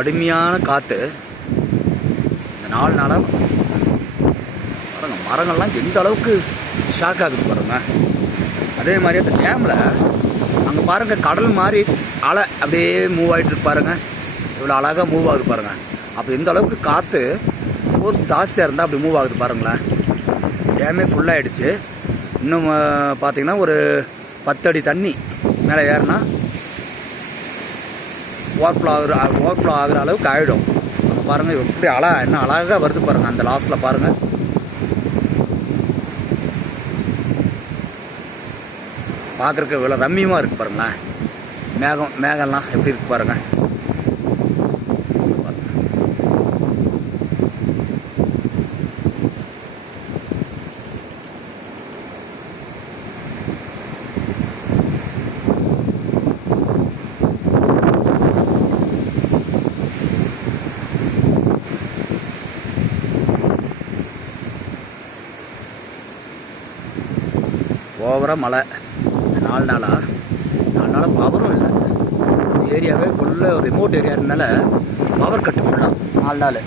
கடுமையான காற்று. இந்த 4 நாளாக பாருங்கள், மரங்கள்லாம் எந்த அளவுக்கு ஷாக் ஆகுது பாருங்கள். அதே மாதிரி அந்த டேமில் அங்கே பாருங்கள், கடல் மாதிரி அலை அப்படியே மூவ் ஆகிட்டு இருக்கு பாருங்கள். இவ்வளோ அழகாக மூவ் ஆகுது பாருங்கள். அப்போ எந்த அளவுக்கு காற்று ஃபோர்ஸ் ஜாஸ்தியாக இருந்தால் அப்படி மூவ் ஆகுது பாருங்களேன். டேமே ஃபுல்லாகிடுச்சு. இன்னும் பார்த்திங்கன்னா ஒரு 10 அடி தண்ணி மேலே ஏறினா ஓவர்ஃப்ளோ ஆகிற அளவுக்கு ஆகிடும். பாருங்கள் எப்படி என்ன அழகாக வருது பாருங்கள். அந்த லாஸ்ட்டில் பாருங்கள், பார்க்குறக்கு இவ்வளோ ரம்மியமாக இருக்குது பாருங்களேன். மேகம்லாம் எப்படி இருக்குது பாருங்கள். ஓவராக மழை 4 நாளாக பவரும் இல்லை. ஏரியாவே ஃபுல்லாக ரிமோட் ஏரியா இருந்தால பவர் கட்டு ஃபுல்லாக 4 நாள்.